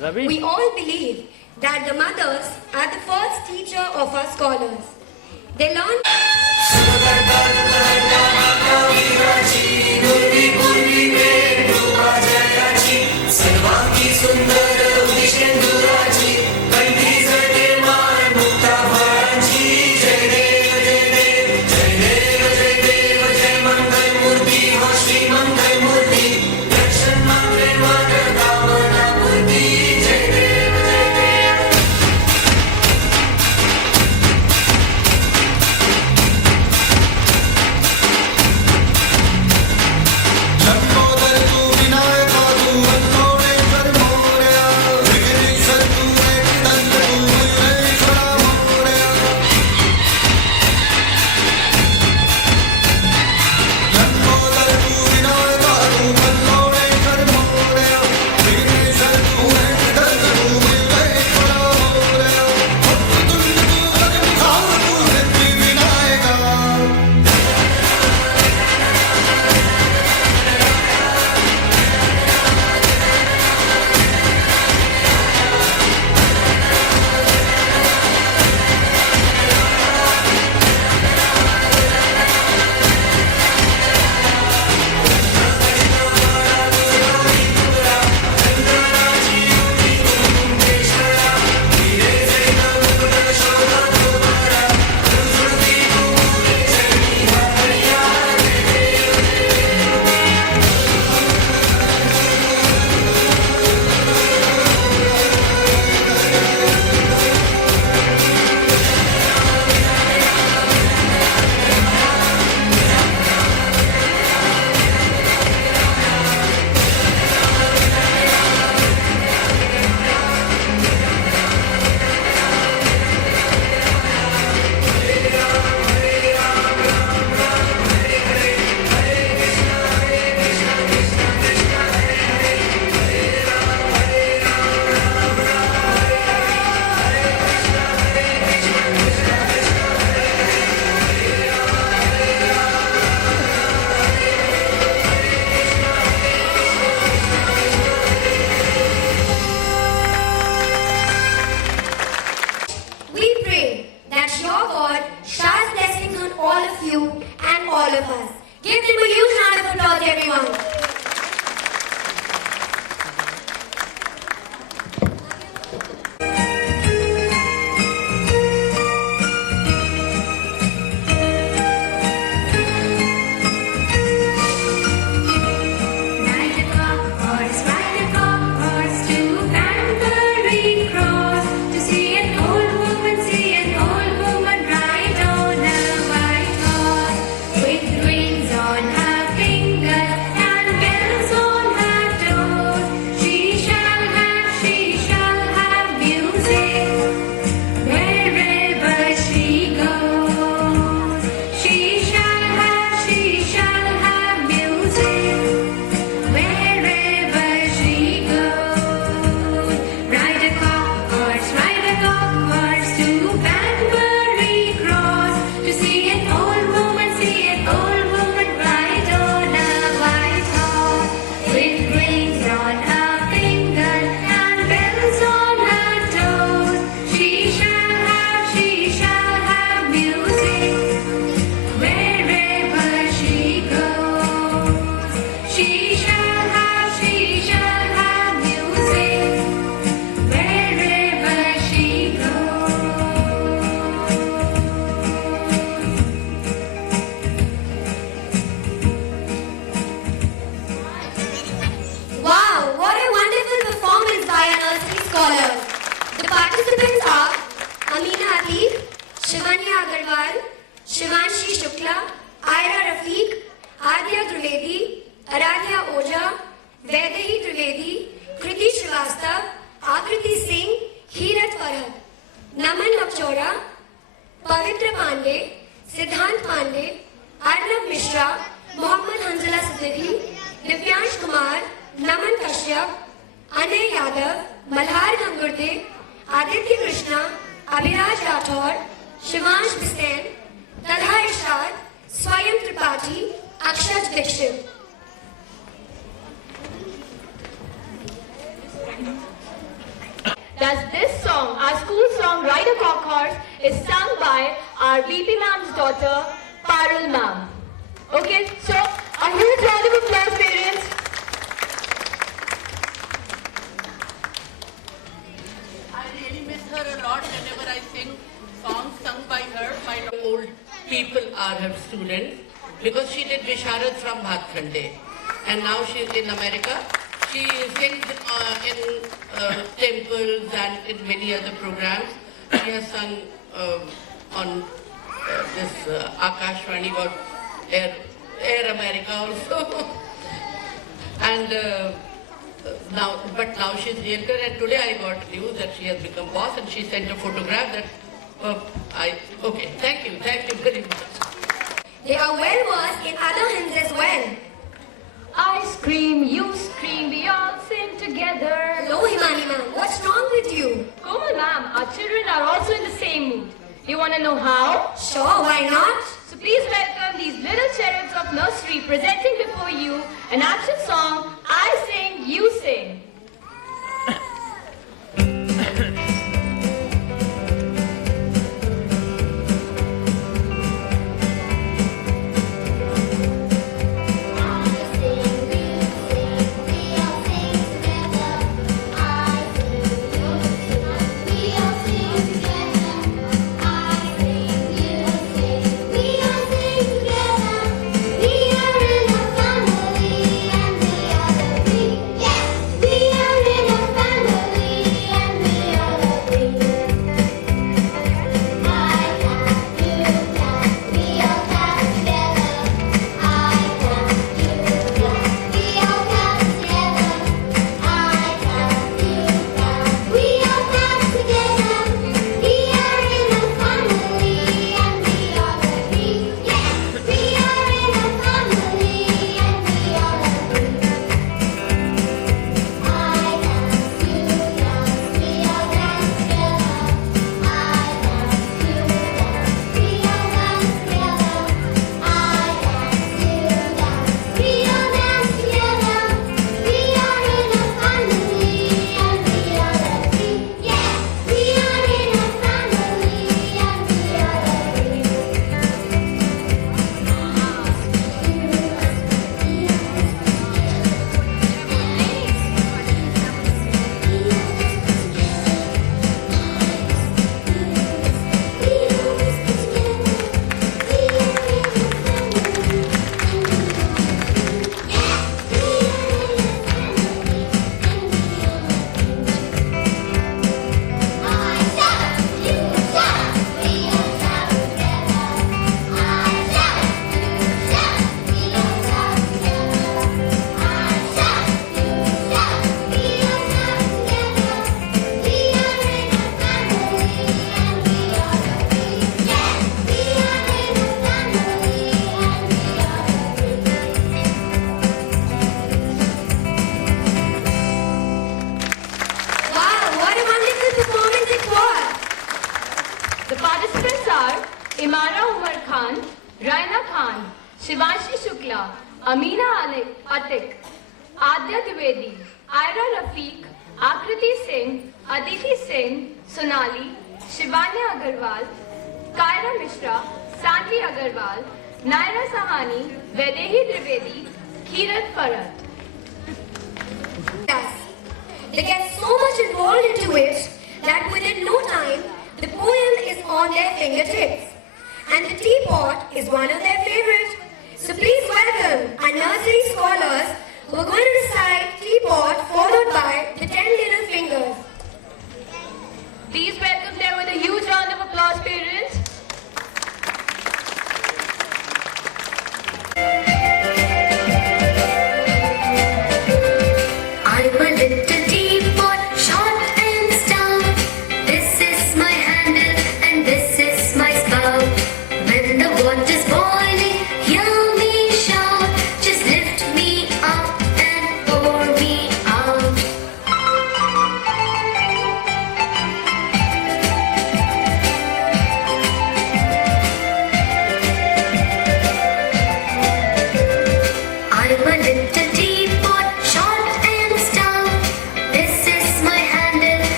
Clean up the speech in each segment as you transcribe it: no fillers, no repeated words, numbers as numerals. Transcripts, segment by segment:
Ravi? We all believe that the mothers are the first teacher of our scholars. They learn we pray that your God showers blessings on all of you and all of us. Give them a huge round of applause, everyone. Wow, what a wonderful performance by our nursery scholars. The participants are Amina Ateek, Shivanya Agarwal, Shivanshi Shukla, Aira Rafiq, Adya Trivedi, Aradhya Oja, Vaidehi Trivedi, Kriti Srivastav, Akriti Singh, Hirat Farhad, Naman Lakchora, Pavitra Pandey, Siddhant Pandey, Arnav Mishra, Mohammad Hanzala Siddiqui, Divyansh Kumar, Naman Kashyap, Anay Yadav, Malhar Gangurde, Aditya Krishna, Abhiraj Rathod, Shivansh Bisten, Talha Irshad, Swayam Tripathi, Akshaj Dikshit. that this song, our school song, Ride a Cock Horse, is sung by our VP ma'am's daughter, Parul ma'am. Okay, so a huge round of applause, parents. I really miss her a lot whenever I sing songs sung by her. My old people are her students because she did Visharad from Bhatkhande and now she's in America. She sings in temples and in many other programs. She has sung on this Akashvani about Air America also. And now she's realtor, and today I got news that she has become boss, and she sent a photograph that okay, thank you very much. They are well versed in other hymns as well. I scream, you scream, we all sing together. Hello Himani ma'am, what's wrong with you? Komal ma'am, our children are also in the same mood. You want to know how? Sure, why not? So please welcome these little cherubs of nursery presenting before you an action song, I Sing, You Sing. Imara Umar Khan, Raina Khan, Shivanshi Shukla, Amina Atik, Adya Dwivedi, Ira Rafiq, Akriti Singh, Aditi Singh, Sonali, Shivanya Agarwal, Kaira Mishra, Sanvi Agarwal, Naira Sahani, Vedehi Dwivedi, Kirat Parat. Yes. They get so much involved into it that within no time, the poem is on their fingertips. And the teapot is one of their favorites. So please welcome our nursery scholars who are going to recite teapot followed by the 10 little fingers. Please welcome them with a huge round of applause, parents. I'm a little teapot, short and stout. This is my handle and this is my spout. When the water's boiling, hear me shout. Just lift me up and pour me out.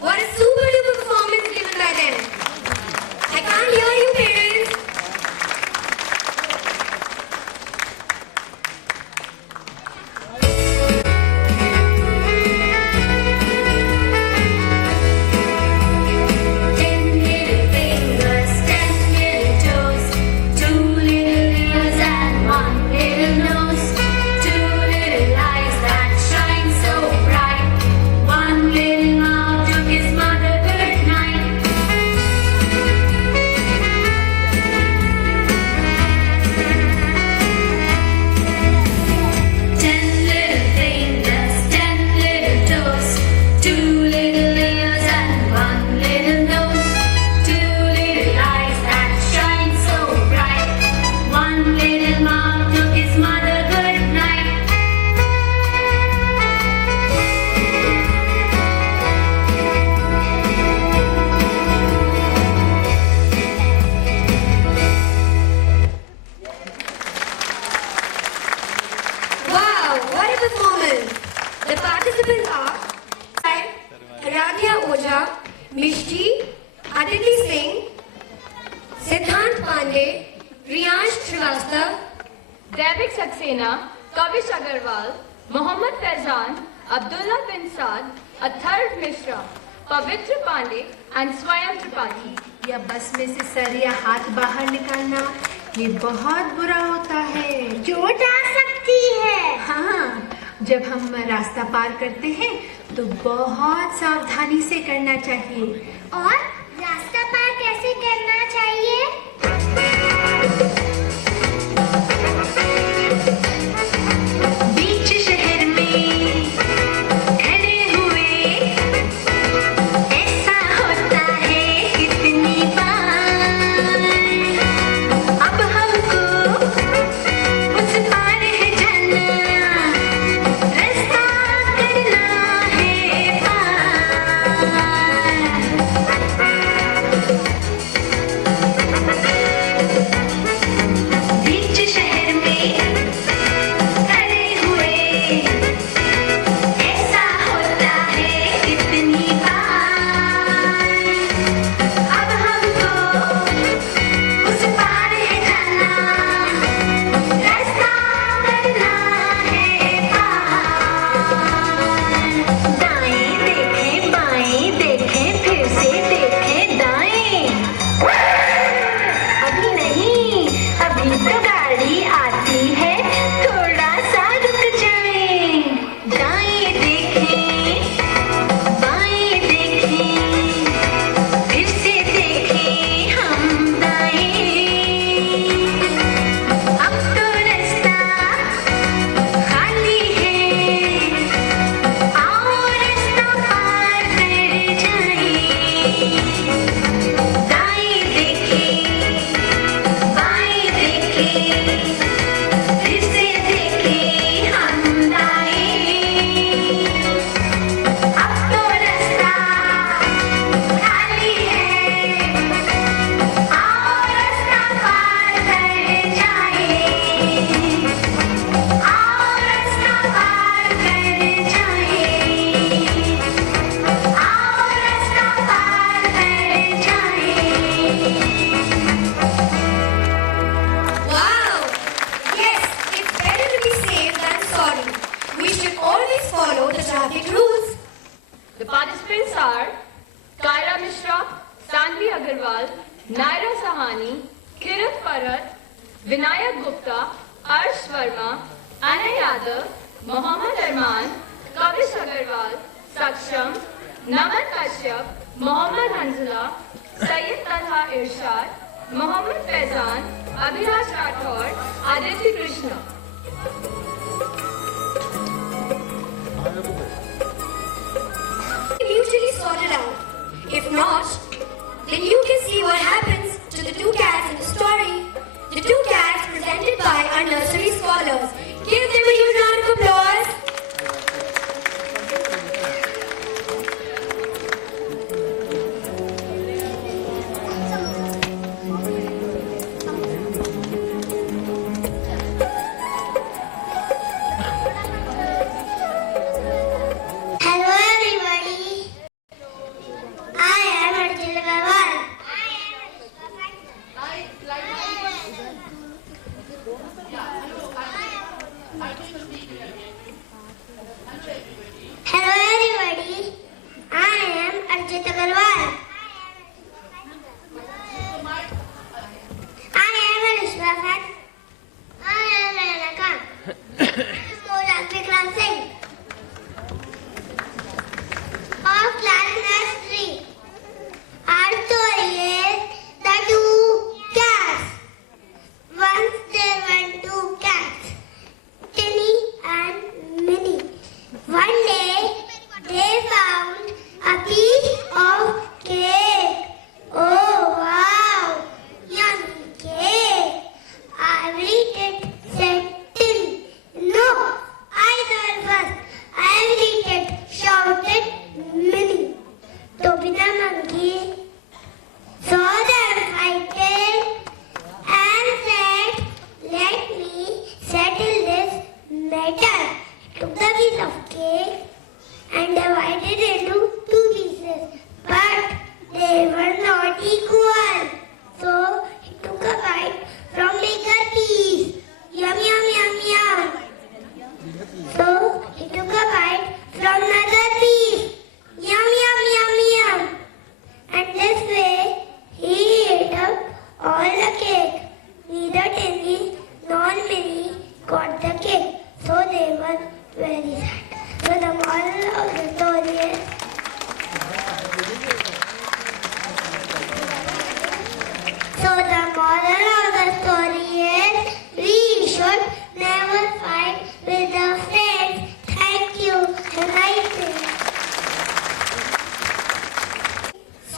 What a super duper performance given by them. I can't hear you, parents. Ten little fingers, 10 little toes, 2 little ears and 1 little nose, 2 little eyes that shine so bright, 1 little mouth took his mother good night. 10 little fingers, 10 little toes, 2 little ears and 1 little nose, 2 little eyes that shine so bright, 1 little mouth took his mother good night. Wow, what a performance! The participants are Aradhya Oja, Mishti, Aditi Singh, Siddhant Pandey, Riyansh Shrivastava, Devik Saxena, Kavish Agarwal, Mohammad Faizan, Abdullah bin Saad, Atharv Mishra, Pavitra Pandey and Swayam Tripathi. या बस में से sir या हाथ बाहर निकालना ये बहुत बुरा होता है, चोट आ सकती है। हाँ, जब हम रास्ता पार करते हैं तो बहुत सावधानी से करना चाहिए। और रास्ता पार कैसे करना चाहिए? बीच शहर में खड़े हुए ऐसा होता है कितनी बार, अब हमको उस पार है जाना, रास्ता करना है पार। बीच शहर में खड़े हुए ऐसा होता है कितनी बार, अब हमको उस पार है जाना, रास्ता करना है पार। दाएं देखें, बाएं देखें, फिर से देखें दाएं। अभी नहीं, अभी तो गाड़ी आती है, थोड़ा सा रुक जाएं। दाएं देखें, बाएं देखें, फिर से देखें हम दाएं। अब तो रास्ता खाली है, आओ रास्ता पार कर जाएं। दाएं देखें, बाएं देखें, फिर से देखें हम दाएं। अब तो रास्ता खाली है, आओ रास्ता पार कर जाएं। आओ रास्ता पार कर जाएं। आओ रास्ता पार कर जाएं। Wow! Yes, it's better to be safe than sorry. We should always follow the traffic rules. The participants are Kaira Mishra, Sanvi Agarwal, Naira Sahani, Kirat Parat, Vinayak Gupta, Arsh Verma, Anna Yadav, Mohammad Arman, Kavish Agarwal, Saksham, Naman Kashyap, Mohammad Hanzala, Syed Talha Irshad, Mohammad Faizan, Abhinash Rathod, Aditi Krishna. Mutually sorted out. If not, then you can see what happens to the two cats in the story. The two cats presented by our nursery scholars. Give them a huge round of applause.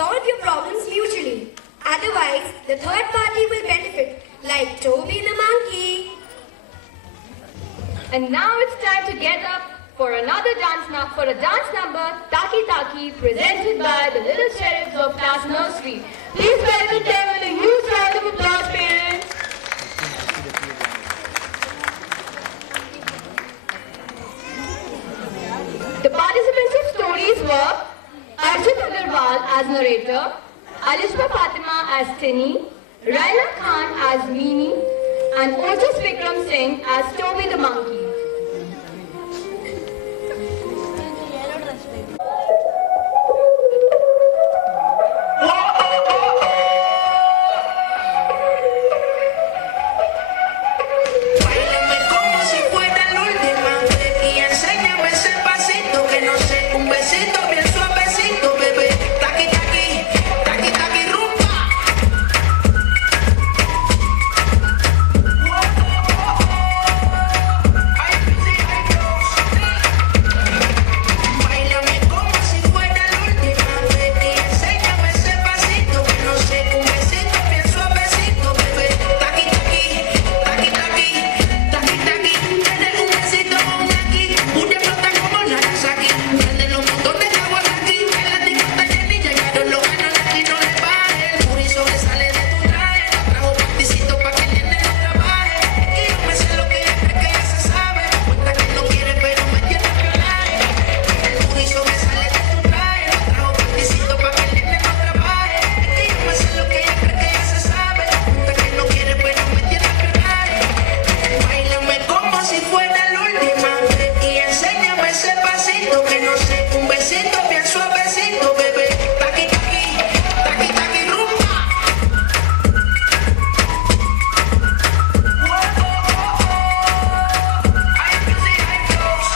Solve your problems mutually. Otherwise, the third party will benefit, like Toby the monkey. And now it's time to get up for another dance number, Taki Taki, presented by the Little Sheriffs of Class Nursery. Please welcome them with a huge round of applause, parents. The participants of stories were Arjun Agarwal as narrator, Alishba Fatima as Tinny, Raina Khan as Meenie, and Ojas Vikram Singh as Toby the monkey. Báilame como si fuera la última vez y enséñame ese pasito que no sé, un besito bien suavecito, bebé. Taqui taqui, taqui taqui rumba. Ay, sí, ay, Dios. Báilame como si fuera la última vez y enséñame ese pasito que no sé, un besito bien suavecito, bebé. Taqui taqui, taqui taqui. Taqui taqui, tienes un besito con aquí, una flota como Nagasaki, prende los montones de agua aquí, en la discoteca ni llegaron los ganos aquí, no le bajes, el booty sobresale de tu traje, no trajo panticito pa' que el nene no trabaje, y yo me sé lo que ella cree que ya se sabe, cuenta que no quiere pero me tiene violaje, el booty sobresale de tu traje, no trajo panticito pa' que el nene no trabaje, y yo me sé lo que ella cree que ya se sabe, cuenta que no quiere pero me tiene violaje. Báilame como si fuera la última vez y enséñame ese pasito que no sé, un besito bien suavecito, bebé. Taqui taqui, taqui taqui rumba. Ay, sí, ay, Dios.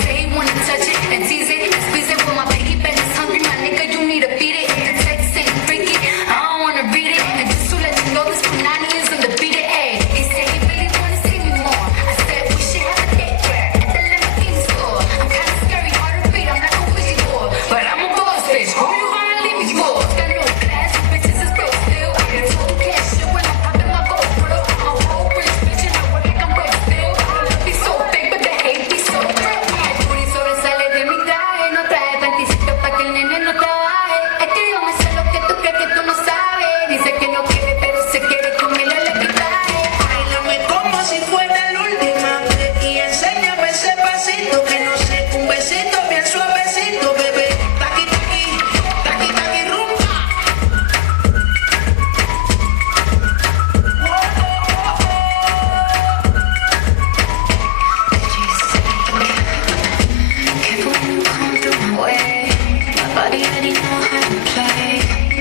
Say you wanna touch it and tease it and squeeze it for my piggy bank is hungry, my nigga, you need to feed it. The text ain't freaky, I don't wanna read it. And just to let you know, this Punani is undefeated. Ayy, he said he really wanna see me more. I said we should have a date where at the limousine store. I'm kinda scary, hard to read, I'm like a wizard boy, but I'm a boss bitch. Who you gonna leave me for? Got no class, you bitches is broke still. I get told cash shit when I'm popping my gold grill. I'm a whole rich bitch and I work like I'm broke still. The love be so big, but the hate be so real. El booty sobresale de mi traje, no trae panticito pa' que el nene no trabaje. Es que yo me sé lo que tú crees que tú no sabes. Dice que no quiere, pero se quiere comerle el equipaje. Báilame como si fuera la última vez y enséñame ese pasito que no sé, un besito bien suavecito, bebé. Taqui taqui, taqui taqui rumba. Careful when you come through my way. My body already know how to play.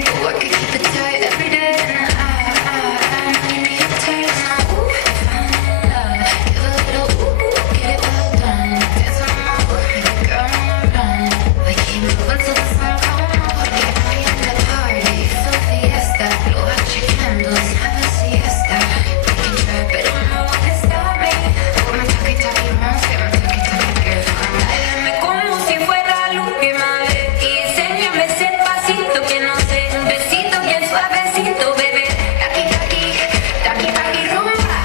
But work it, keep it tight every day. And I know you need a taste. Now, ooh, find love. Give a little ooh, get it well done. Dance on my ooh, make a girl wanna run. We keep moving till the sun come up. Get high in the party, so fiesta. Blow out your candles, have a siesta. We can try, but don't know what to stop me. Put my talkie moms, get my talkie girl. Báilame como si fuera la última vez y enséñame ese pasito que no sé, un besito bien suavecito, bebé. Taqui taqui, taqui taqui rumba.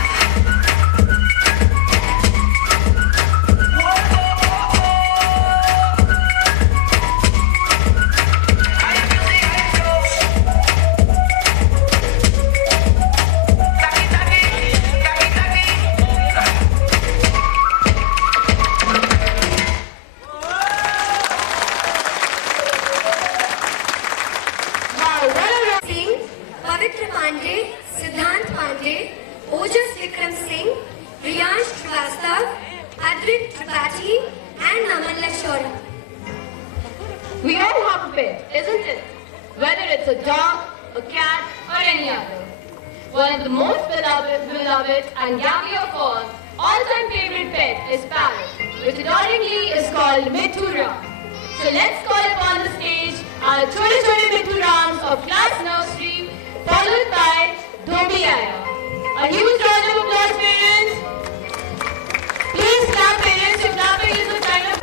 Ay, sí, ay, Dios. Taqui taqui, taqui taqui. Wow, what a Singh, Pavitra Pandey, Siddhant Pandey, Ojas Vikram Singh, Riyansh Srivastav, Adrit Tripathi, and Naman Lashora. We all have a pet, isn't it? Whether it's a dog, a cat, or any other. One of the most beloved and gaggy of all-time favorite pet is parrot, which adoringly is called Mithu Ram. So let's call upon the stage our Chode Chode Mithu Rams of Class Nursery, followed by Dhobi Aya. A huge round of applause, parents. Please clap, parents. Your clapping is a sign of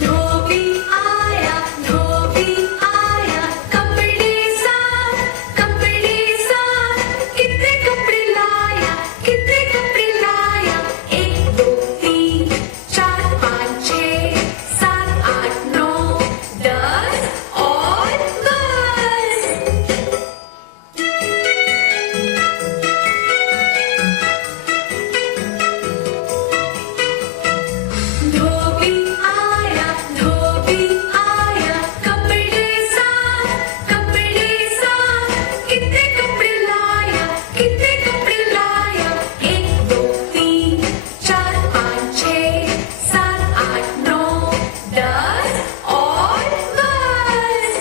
धोबी आया कपड़े साफ कितने कपड़े लाया 1 2 3 4 5 6 7 8 9 10 और बस। धोबी आया कपड़े साफ कितने कपड़े लाया 1 2 3 4 5 6 7 8 9 10 और बस।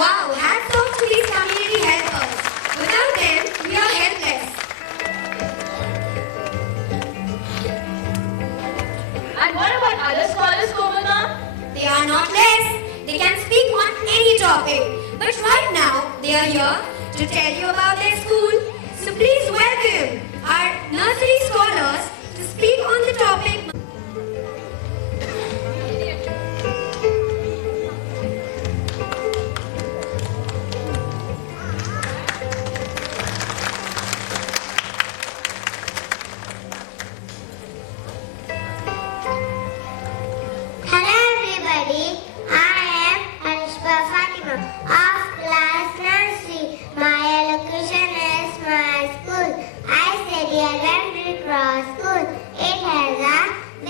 Wow, hats off to these community helpers. Without them, we are helpless. And what about other scholars, Komal? They are not less. They can speak on any topic. But right now, they are here to tell you about their school. So please welcome our nursery scholars to speak on the topic. Hello everybody, I am Anishba Fatima of class nursery. My location is my school. I study at Red Cross School. It has a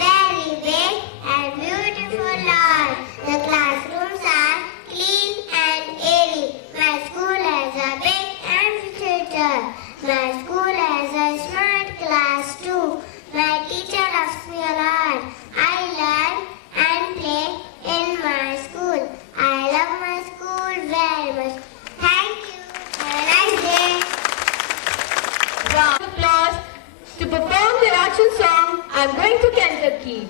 very big and beautiful lawn. The classrooms are clean and airy. My school has a big amphitheater. My school has a smart class too. My teacher loves me a lot. I learn and play in my school. I love my school very much. Thank you. Have a nice day. Round of applause to perform the action song, I'm Going to Kentucky.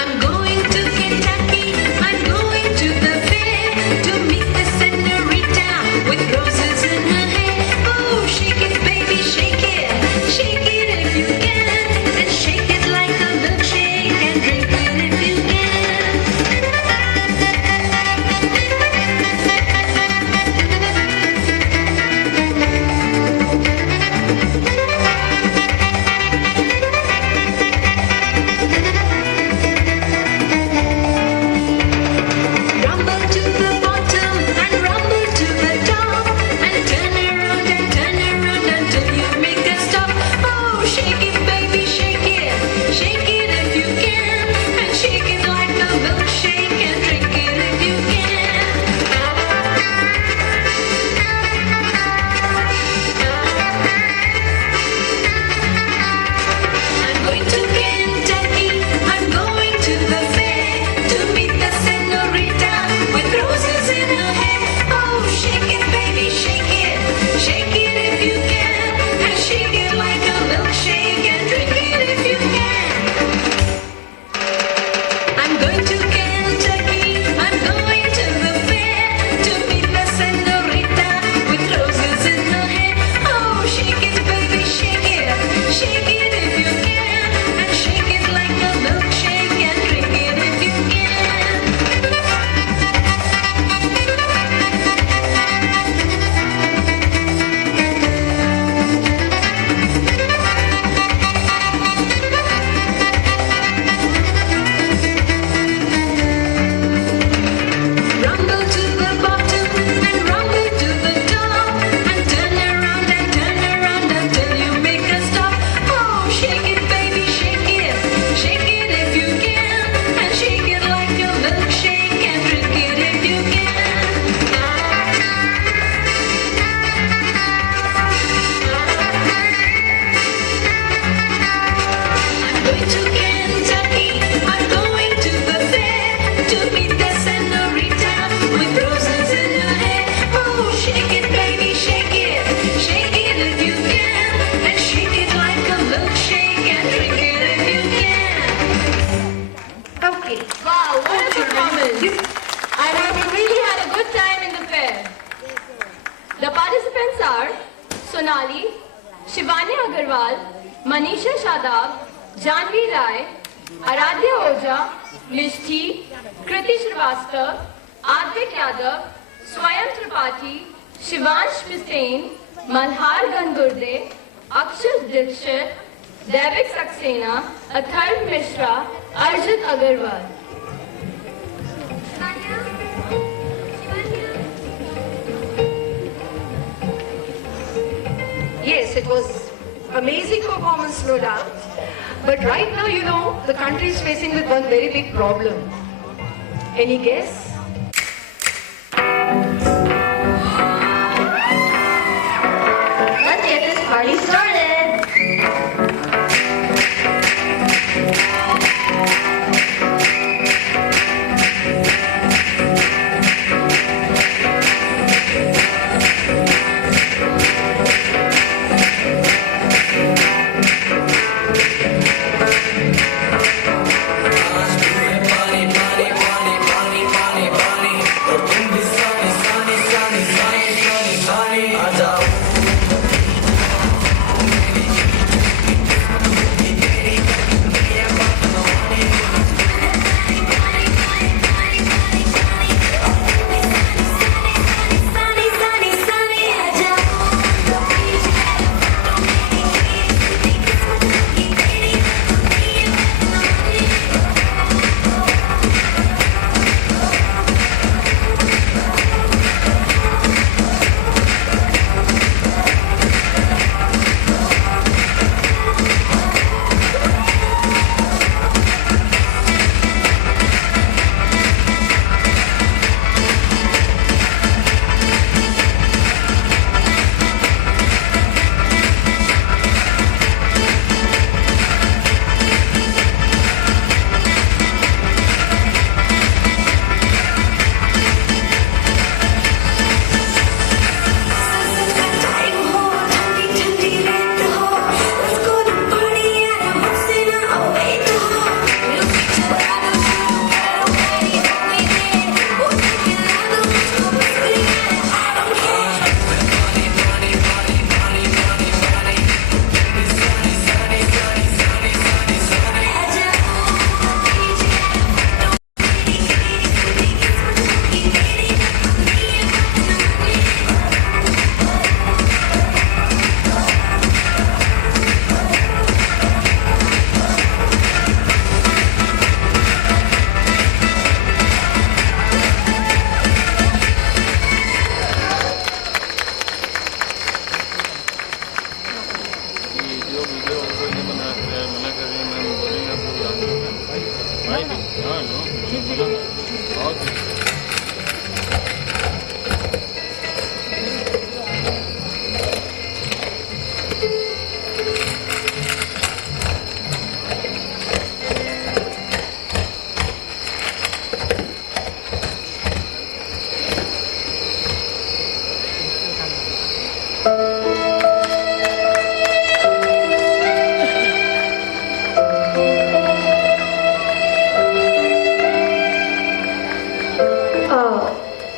I'm going to Kentucky. I'm going to the fair to meet the senorita with roses in her hair. Oh, shake it, baby, shake it if you can, and shake it like a milkshake and drink it if you can. meet the senorita with roses in her hair. Oh, shake it, baby, shake it if you can, and shake it like a milkshake and drink it if you can. Okay. Wow, what a performance! I hope you really had a good time in the fair. The participants are Sonali, Shivani Agarwal, Manisha Shadab, Janvi Rai, Aradhya Oja, Mishti, Kriti Shrivastava, Advik Yadav, Swayam Tripathi, Shivansh Bistain, Malhar Gandurde, Akshit Dikshit, Devik Saxena, Atharv Mishra, Arjit Agarwal. Yes, it was amazing performance, no doubt. But right now, you know, the country is facing with one very big problem. Any guess? Let's get this party started.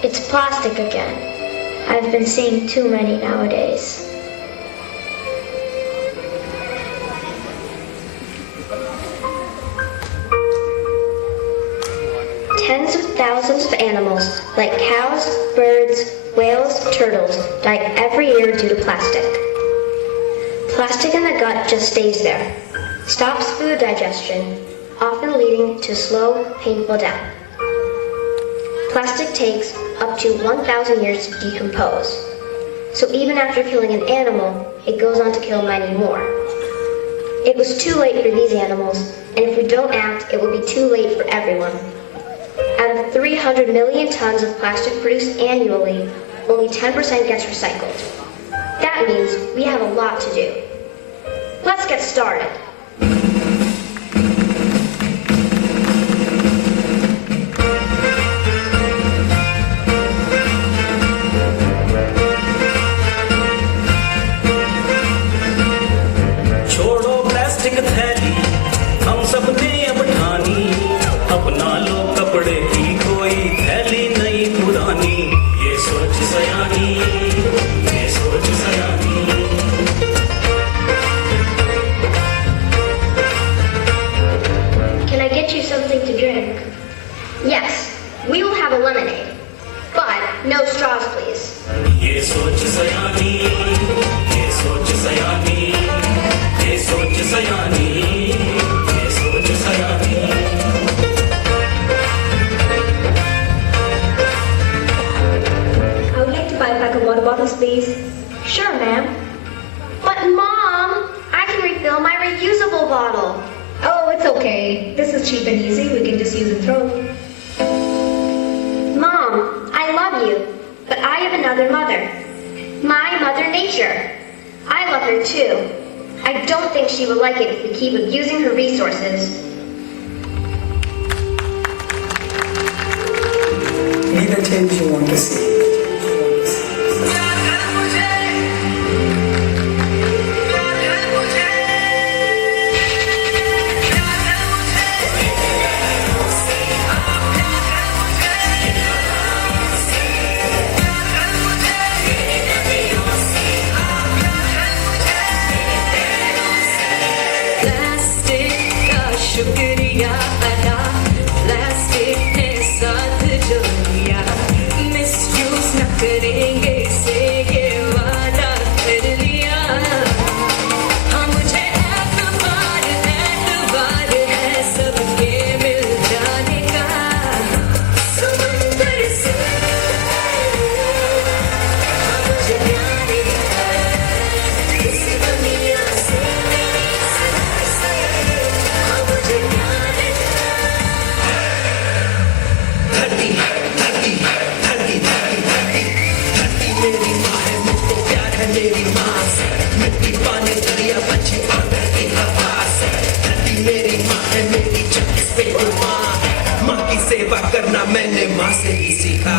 It's plastic again. I've been seeing too many nowadays. Tens of thousands of animals, like cows, birds, whales, turtles, die every year due to plastic. Plastic in the gut just stays there, stops food digestion, often leading to slow, painful death. Plastic takes up to 1,000 years to decompose. So even after killing an animal, it goes on to kill many more. It was too late for these animals, and if we don't act, it will be too late for everyone. Out of 300 million tons of plastic produced annually, only 10% gets recycled. That means we have a lot to do. Let's get started. We will have a lemonade, but no straws, please. ये सोच सयानी, ये सोच सयानी, ये सोच सयानी, ये सोच सयानी। I would like to buy a pack of water bottles, please. Sure, ma'am. But Mom, I can refill my reusable bottle. Oh, it's okay. This is cheap and easy. We can just use and throw. Mom, I love you, but I have another mother. My Mother Nature. I love her too. I don't think she will like it if we keep abusing her resources. Be the change you want to see. शुक्रिया अदा plastic ने साथ जो दिया misuse न करेंगे से ये वादा कर लिया हाँ मुझे एतबार है सबके मिल जाने का समंदर से मुझे प्यारी है इस दुनिया से मेरी माँ से मिट्टी पानी दरिया बच्चे आंगन की हवा से धरती मेरी माँ है मेरी छत पे माँ माँ की सेवा करना मैंने माँ से ही सीखा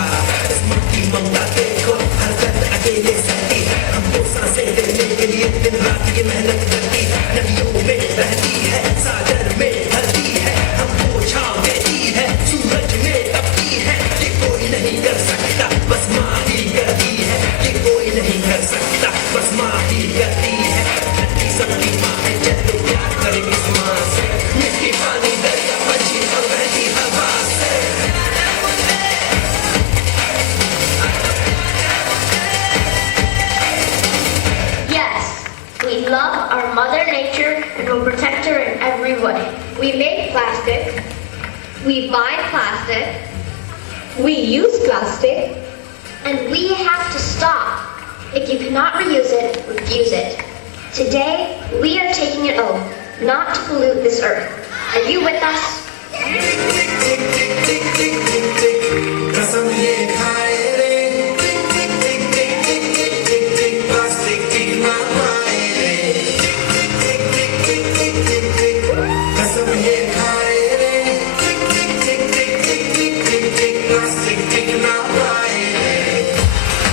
इस माँ की ममता देखो हर दर्द अकेले सहती हमको सांसें देने के लिए दिन रात की मेहनत करती नदियों में बहती है सागर में ढलती है हमको छाँव देती है सूरज में तपती है ये कोई नहीं कर सकता बस माँ ही करती है ये कोई नहीं कर सकता बस माँ ही करती है धरती सबकी माँ है जब तो प्यार करे इस माँ से मिट्टी पानी दरिया पंछी और बहती हवा से Yes, we love our Mother Nature and will protect her in every way. We make plastic. We buy plastic. We use plastic. And we have to stop. If you cannot reuse it, refuse it. Today, we are taking an oath not to pollute this earth. Are you with us? कसम ये खाए रे टिक टिक टिक टिक टिक टिक टिक टिक plastic की ना पाए रे टिक टिक टिक टिक टिक टिक कसम ये खाए रे टिक टिक टिक टिक टिक टिक टिक टिक प्लास्टिक की ना पाए रे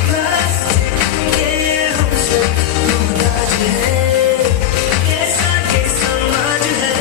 प्लास्टिक ये हमसे मुमताज है कैसा ये समाज है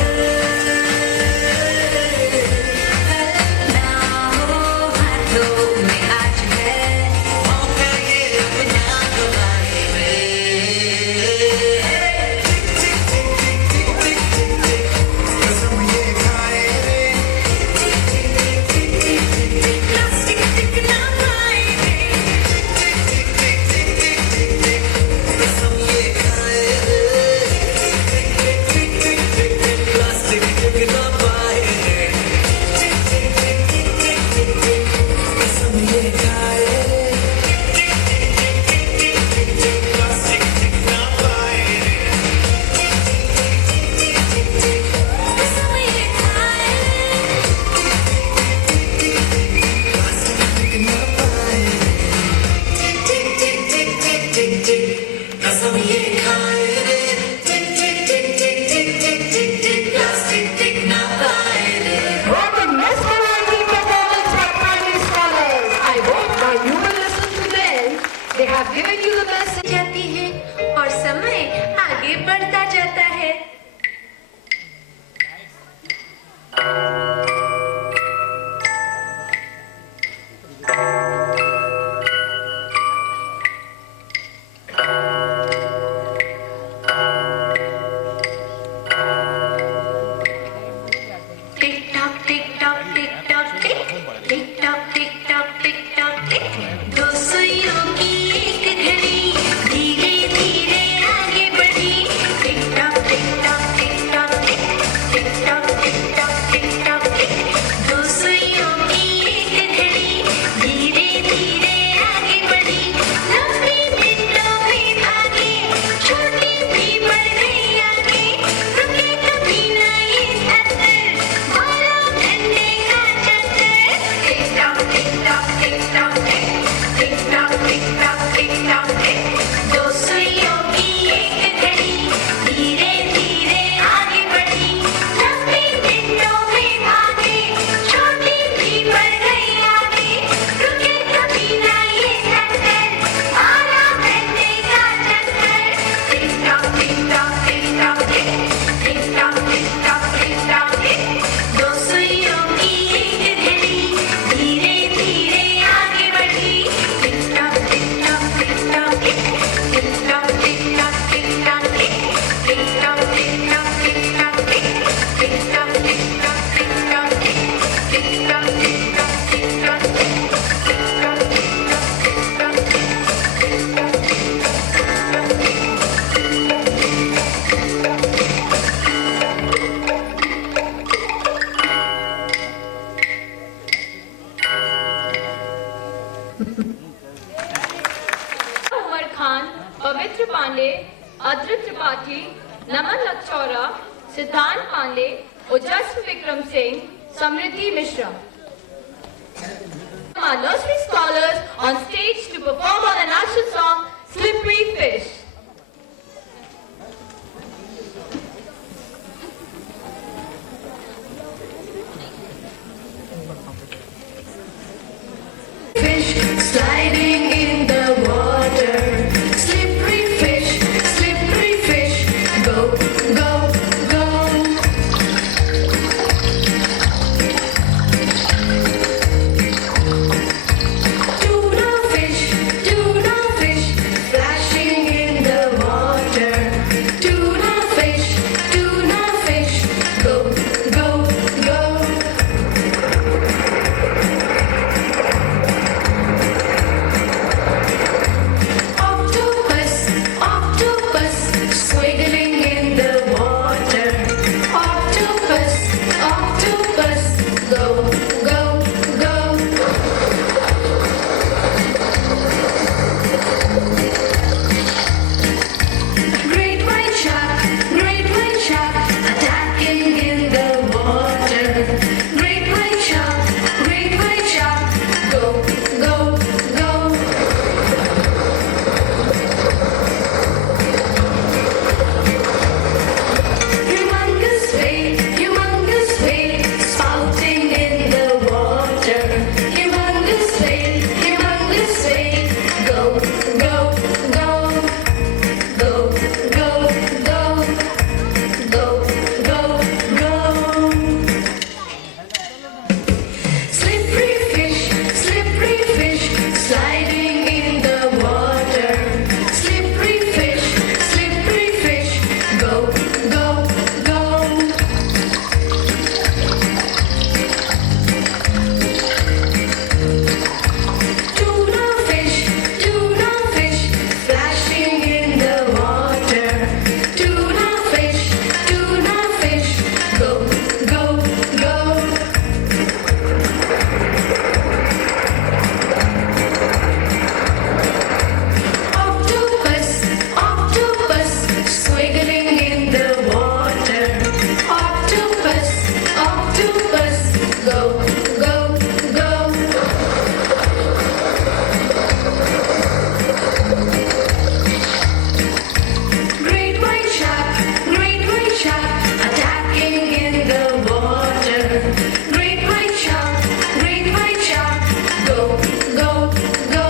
उमर खान, पवित्र पांडे, अद्रित त्रिपाठी, नमन लक्षौरा, सिद्धांत पांडे, ओजस्वी विक्रम सिंह, समृद्धि Mishra. Our nursery scholars on stage to perform on the national song Slippery Fish. Fish sliding in the water. Slippery fish, go, go, go. Tuna fish, flashing in the water. Tuna fish, go, go, go. Octopus, swiggling in the water. Octopus, go, go, go. Great white shark, attacking in the water. Great white shark, go, go, go. Humongous wave, spouting in the water. Humongous wave, go, go, go, go, go, go, go, go, go. Slippery fish, sliding in the water. Slippery fish, go, go, go. Tuna fish, flashing in the water. Tuna fish, go, go, go. Octopus, swiggling in the water. Octopus, go, go, go. Great white shark, attacking in the water. Great white shark, go, go, go.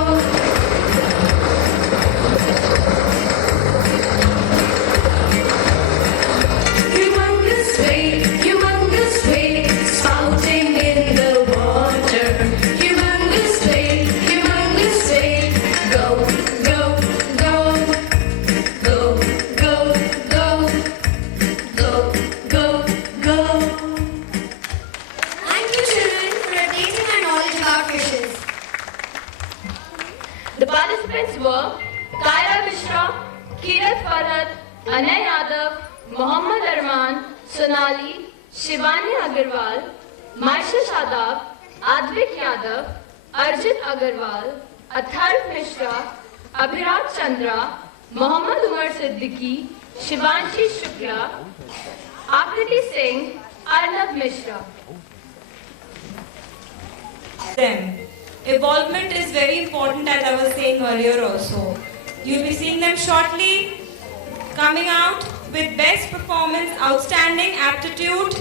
Humongous wave, spouting in the water. Humongous wave, go, go, go, go, go, go, go, go, go. Thank you, children, for updating our knowledge about fishes. The participants were Kaira Mishra, Kirat Farhad, Anay Yadav, Mohammad Arman, Sonali, Shivani Agarwal, Maisha Shadab, Advik Yadav, Arjit Agarwal, Atharv Mishra, Abhiraj Chandra, Mohammad Umar Siddiqui, Shivanshi Shukla, Akriti Singh, Arnab Mishra. Them. Involvement is very important, as I was saying earlier also. You'll be seeing them shortly coming out with best performance, outstanding aptitude,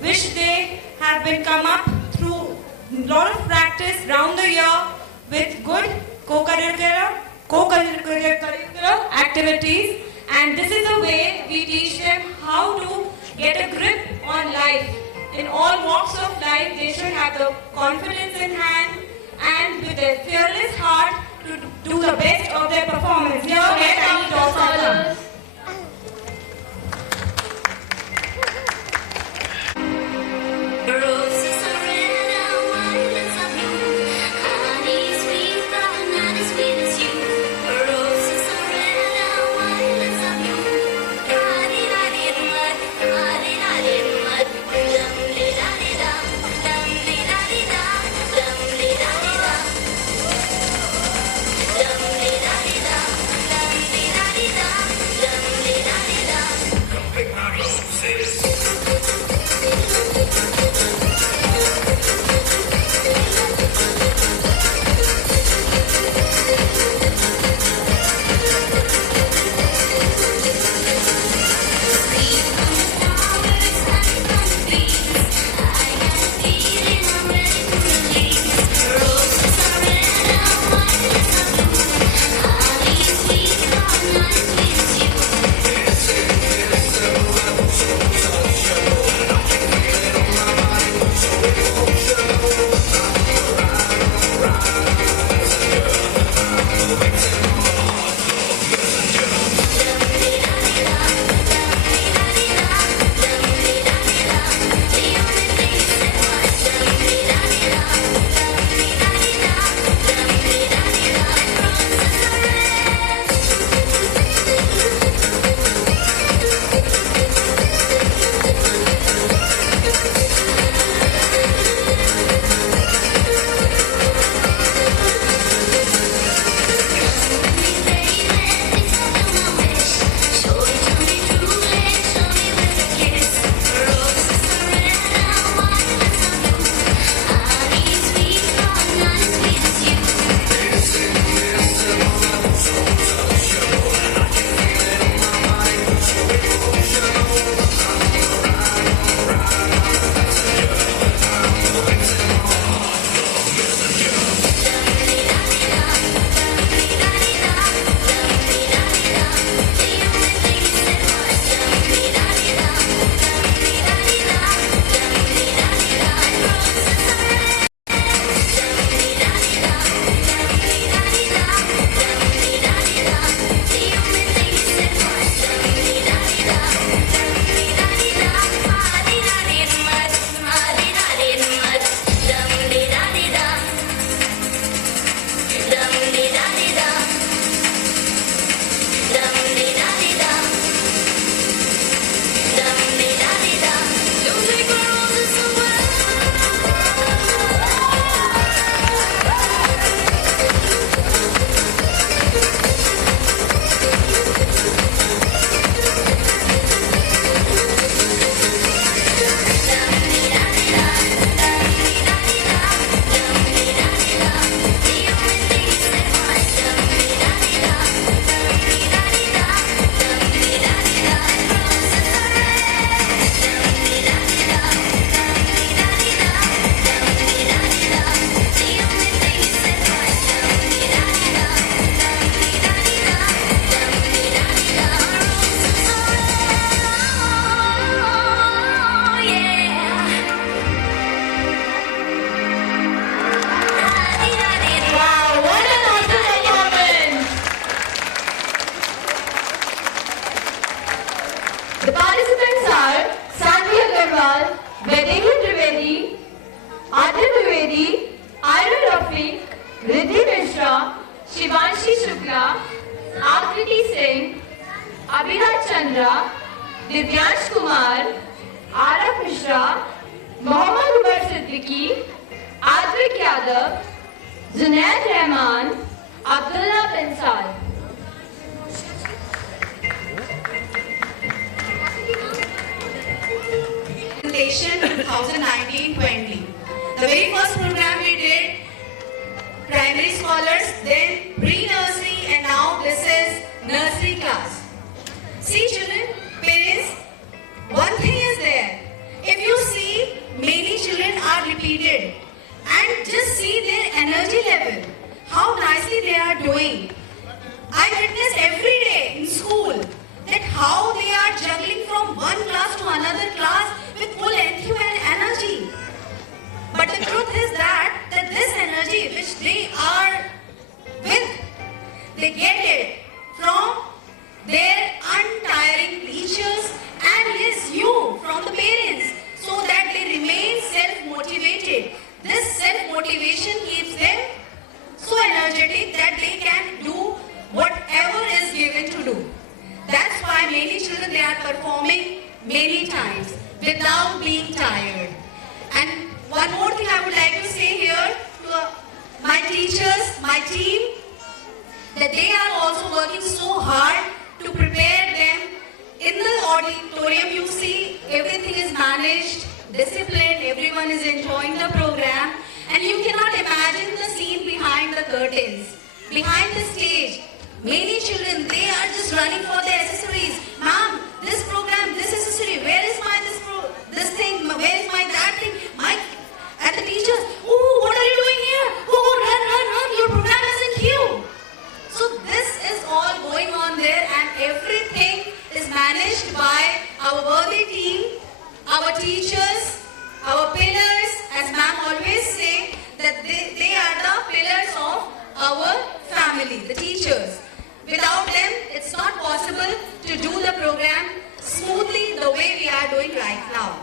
which they have been come up through a lot of practice round the year with good co-curricular activities. And this is the way we teach them how to get a grip on life. In all walks of life, they should have the confidence in hand and with their fearless heart to do the best of their performance. Here, where tiny dogs are come. Roses are red and violets are blue. Honey is sweet, but not as sweet as you. Roses are red and violets are blue. Honey, honey, mud, honey, honey, mud. Dum di da di dum, dum di da di dum, dum di da di dum. Shukla, Akriti Singh, Abhiraj Chandra, Divyansh Kumar, Araf Mishra, Mohammad Umar Siddiqui, Advik Yadav, Zunaid Rahman, Abdullah Bensal. Presentation 2019-20. The very first program we did, primary scholars, then pre-nursery, and now this is nursery class. See children, parents, one thing is there. If you see, many children are repeated and just see their energy level, how nicely they are doing. I witness every day in school that how they are juggling from one class to another class with full enthusiasm and energy. But the truth is that this energy which they are with, they get it from their untiring teachers and yes, you from the parents, so that they remain self-motivated. This self-motivation keeps them so energetic that they can do whatever is given to do. That's why many children, they are performing many times without being tired. And one more thing I would like to say here to my teachers, my team, that they are also working so hard to prepare them. In the auditorium, you see everything is managed, disciplined, everyone is enjoying the program, and you cannot imagine the scene behind the curtains, behind the stage. Many children, they are just running for their accessories. Ma'am, this program, this accessory, where is my this thing, where is my that thing? And the teachers, oh, what are you doing here? Oh, run, your program is in queue. So this is all going on there, and everything is managed by our worthy team, our teachers, our pillars, as ma'am always say, that they are the pillars of our family, the teachers. Without them, it's not possible to do the program smoothly the way we are doing right now.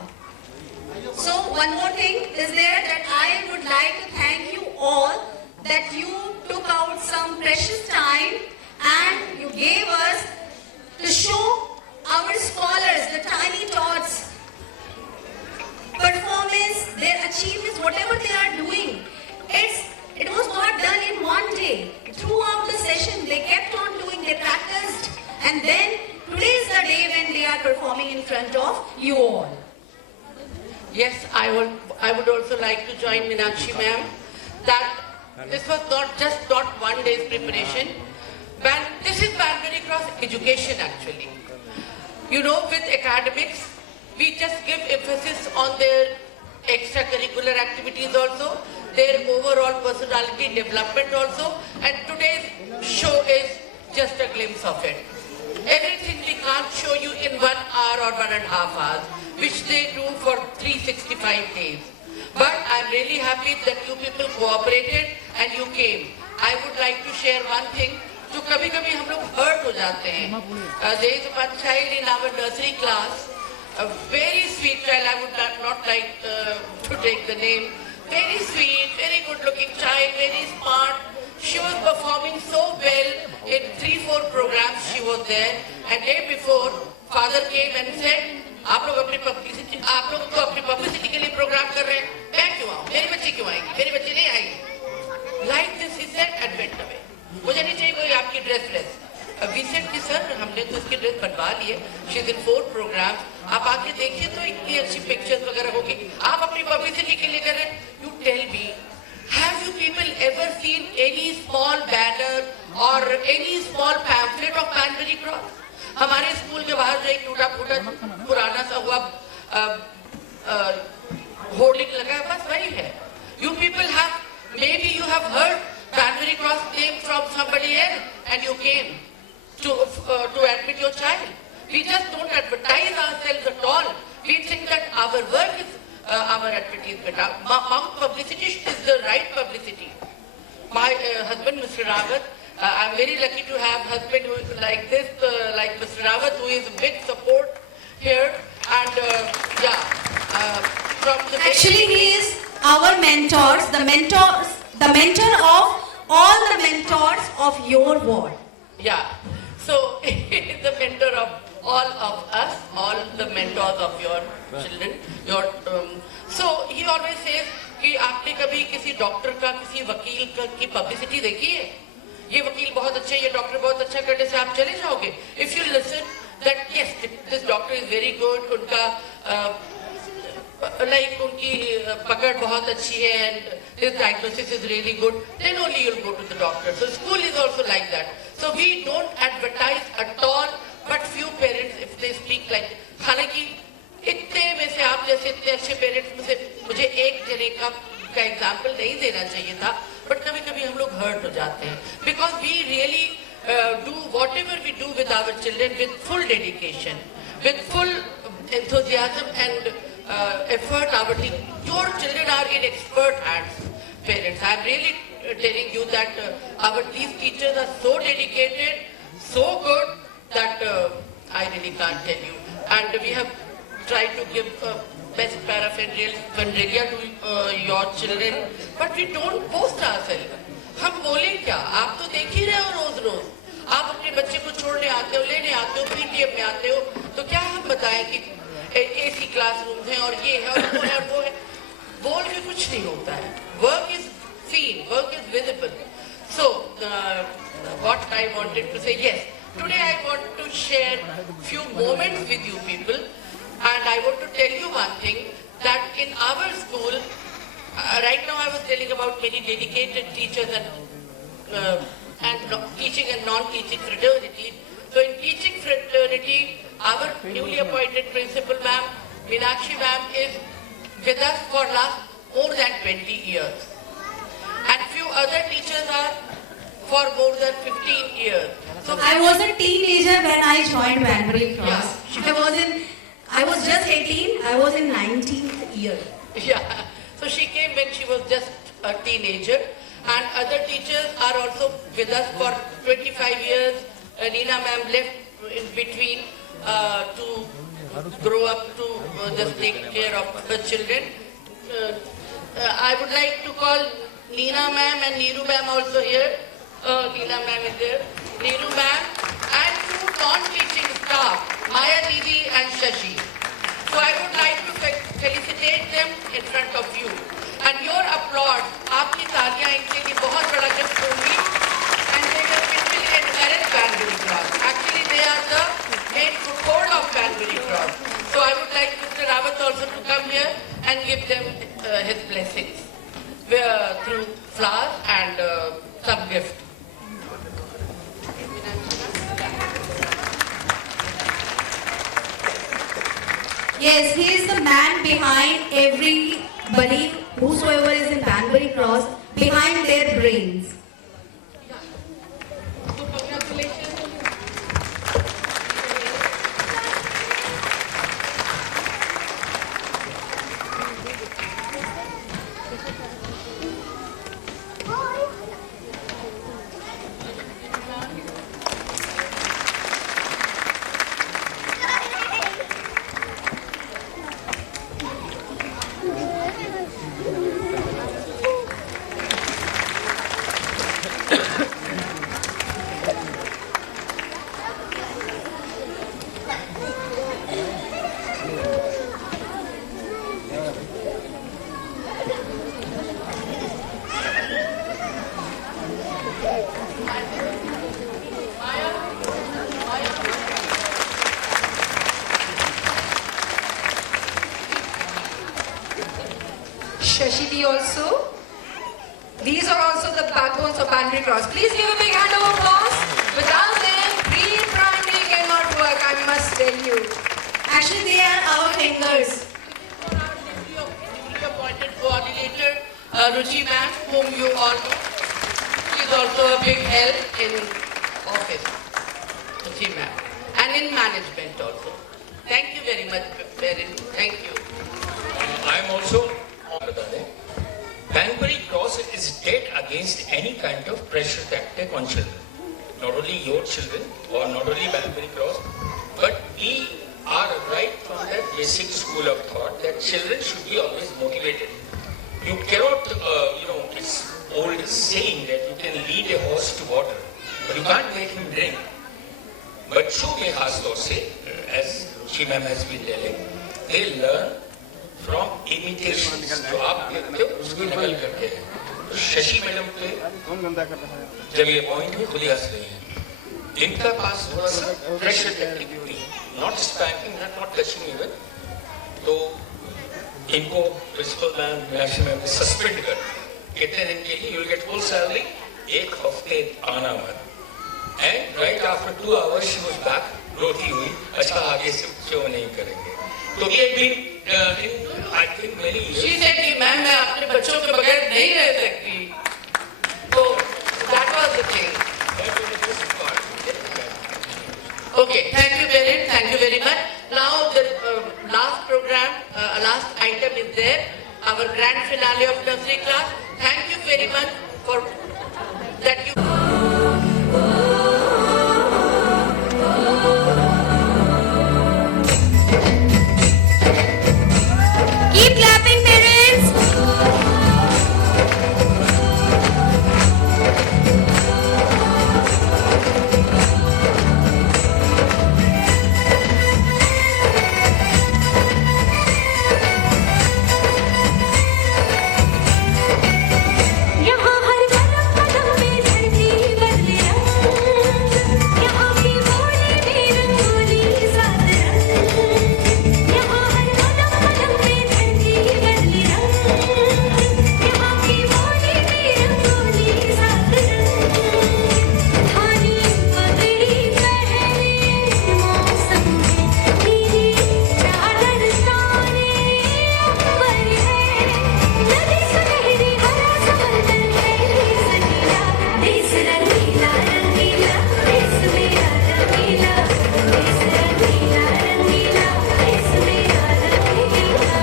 So one more thing is there that I would like to thank you all that you took out some precious time and you gave us to show our scholars, the tiny tots, performance, their achievements, whatever they are doing. It was not done in one day. Throughout the session, they kept on doing, they practiced, and then today is the day when they are performing in front of you all. Yes, I would also like to join Meenakshi ma'am that this was not 1 day's preparation, but this is Banbury Cross education actually. You know, with academics, we just give emphasis on their extracurricular activities also, their overall personality development also, and today's show is just a glimpse of it. Everything we can't show you in 1 hour or 1.5 hours, which they do for 365 days. But I'm really happy that you people cooperated and you came. I would like to share one thing. जो कभी-कभी हम लोग hurt हो जाते हैं. There is one child in our nursery class, a very sweet child. I would not like to take the name. Very sweet, very good-looking child, very smart. She was performing so well in 3-4 programs. She was there, and day before, father came and said, आप लोग अपनी publicity के लिए programme कर रहे हैं, मैं क्यों आऊँ? मेरी बच्ची क्यों आएगी? मेरी बच्ची नहीं आएगी. Like this, he said and went away. मुझे नहीं चाहिए कोई आपकी ड्रेस. We said कि सर हमने तो उसकी ड्रेस बनवा ली है. She's in 4 programs. आप आके देखिए तो इतनी अच्छी पिक्चर्स वगैरह होगी. आप अपनी पब्लिसिटी के लिए कर रहे हैं. You tell me, have you people ever seen any small banner or any small pamphlet of Banbury Cross? हमारे स्कूल के बाहर जो एक टूटा-फूटा पुराना सा हुआ होर्डिंग लगा है, बस वही है. You people have, maybe you have heard Banbury Cross name from somebody else and you came to admit your child. We just don't advertise ourselves at all. We think that our work is our advertisement. Mouth publicity is the right publicity. My husband, Mr. Rawat, I'm very lucky to have a husband who is like this, like Mr. Rawat, who is a big support here. And from the Actually, he is our mentors, the mentor of all the mentors of your ward. Yeah. So the mentor of all of us, all the mentors of your children, so he always says कि आपने कभी किसी doctor का, किसी वकील की publicity देखी है? ये वकील बहुत अच्छा है, ये डॉक्टर बहुत अच्छा करने से आप चले जाओगे. If you listen that yes, this doctor is very good, उनका like उनकी पकड़ बहुत अच्छी है and his diagnosis is really good, then only you'll go to the doctor. So school is also like that. So we don't advertise at all, but few parents, if they speak like, हालांकि इतने में से आप जैसे इतने अच्छे parents में से मुझे एक जने का एग्जाम्पल नहीं देना चाहिए था, बट कभी कभी हम लोग हर्ट हो जाते हैं, because we really do whatever we do with our children with full dedication, with full enthusiasm and effort. Your children are in expert hands, parents. I am really telling you that these teachers are so dedicated, so good that I really can't tell you. And we have tried to give best paraphernalia to your children, but we don't post ourselves. हम बोले क्या? आप तो देख ही रहे हो रोज रोज. आप अपने बच्चे को छोड़ने आते हो, लेने आते हो, पीटीएम में आते हो, तो क्या हम बताएं कि एसी क्लासरूम है और ये है और वो है और वो है? बोल के कुछ नहीं होता है. Work is seen, work is visible. So what I wanted to say, yes, today I want to share few moments with you people, and I want to tell you one thing, that in our school, right now I was telling about many dedicated teachers and teaching and non-teaching fraternity. So in teaching fraternity, our newly appointed principal ma'am, Meenakshi ma'am, is with us for last more than 20 years. And few other teachers are for more than 15 years. So I was a teenager when I joined Banbury Cross. Yeah. I was just 18, I was in 19th year. Yeah. So she came when she was just a teenager, and other teachers are also with us for 25 years. Neena ma'am left in between to grow up to just take care of her children. I would like to call Neena ma'am and Neeru ma'am also here. Neena ma'am is there. Neeru ma'am and two non-teaching staff, Maya Didi and Shashi. So I would like to felicitate them in front of you. And your applause, आपकी तालियां इनके लिए बहुत बड़ा gift होंगी. And they will really encourage Banbury Cross. Actually, they are the main foothold of Banbury Cross. So I would like Mr. Rawat also to come here and give them his blessings through flowers and some gift. Yes, he is the man behind everybody, whosoever is in Banbury Cross, behind their brains. So congratulations. Shashi also. These are also the backbones of Banbury Cross. Please give a big hand of applause. Without them, pre-primary cannot work, I must tell you. Actually, they are our fingers. Newly appointed coordinator, Ruchi ma'am, whom you all know. She is also a big help in office. Ruchi ma'am. And in management also. Thank you very much, parents. Thank you. I am also Banbury Cross is dead against any kind of pressure tactic on children. Not only your children or not only Banbury Cross, but we are right from that basic school of thought that children should be always motivated. You cannot, it's old saying that you can lead a horse to water, but you can't make him drink. बच्चों के खास तौर से, as she ma'am has been telling, they learn from imitations. जो आप देखते हो उसकी नकल करते हैं. तो शशि मैडम पे जब ये पॉइंट में खुली हंस रही हैं, इनका पास थोड़ा सा प्रेशर टेक्निक थी, नॉट स्पैकिंग, नॉट टचिंग इवन. तो इनको प्रिंसिपल मैम, मीनाक्षी मैम ने सस्पेंड कर कितने दिन के लिए, you will get full salary, एक हफ्ते आना मत. And right after 2 hours she was back, रोती हुई, अच्छा आगे से शो नहीं करेंगे. तो ये भी I think many years. She said कि मैम मैं अपने बच्चों के बगैर नहीं रह सकती. तो that was the thing. Okay, thank you very much. Now the last program, last item is there. Our grand finale of nursery class. Thank you very much for that you. Keep clapping, parents. यहाँ हर कदम कदम में धरती बदले रंग, यहाँ की बोली में रंगोली सात रंग. यहाँ हर कदम कदम में धरती बदले रंग, यहाँ की बोली में रंगोली सात रंग. धानी पगड़ी पहने मौसम है, नीली चादर ताने ऊपर है, नदी सुनहरी हरा समंदर है देश रंगीला, रंगीला देश मेरा रंगीला, देश रंगीला रंगीला देश मेरा रंगीला.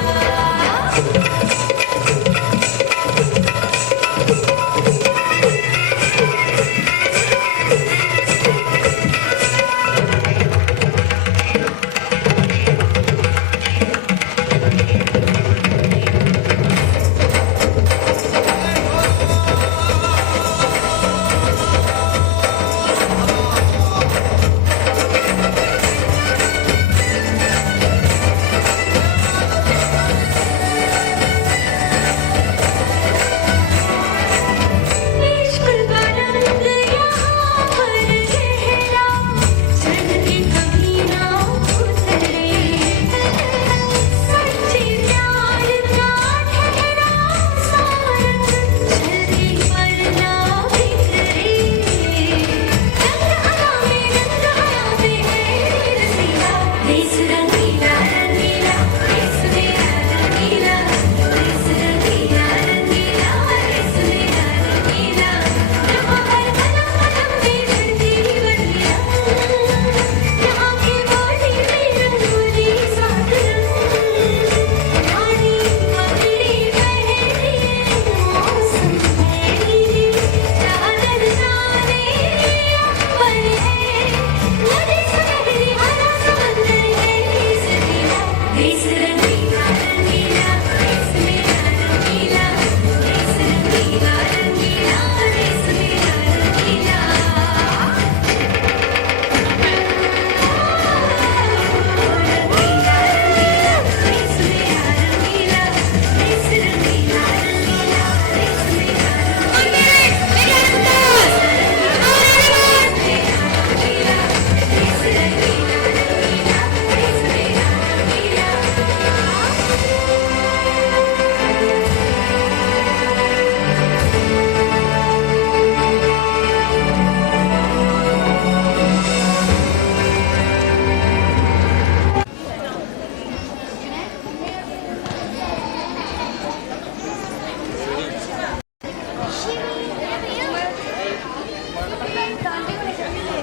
इश्क का रंग यहाँ पर गहरा, चढ़ते कभी ना उतरे, सच्चे प्यार का ठहरा सारंग, चलते पर ना बिखरे. रंग अदा में है रसीला, देश रंगीला रंगीला देश मेरा रंगीला, देश रंगीला रंगीला देश मेरा रंगीला. यहाँ हर कदम कदम में धरती बदले रंग, यहाँ की बोली में रंगोली सात रंग. धानी पगड़ी पहने मौसम है, नीली चादर ताने ऊपर है, नदी सुनहरी हरा समंदर है देश रंगीला देश मेरा रंगीला, देश रंगीला रंगीला देश मेरा रंगीला.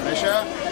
Nisha?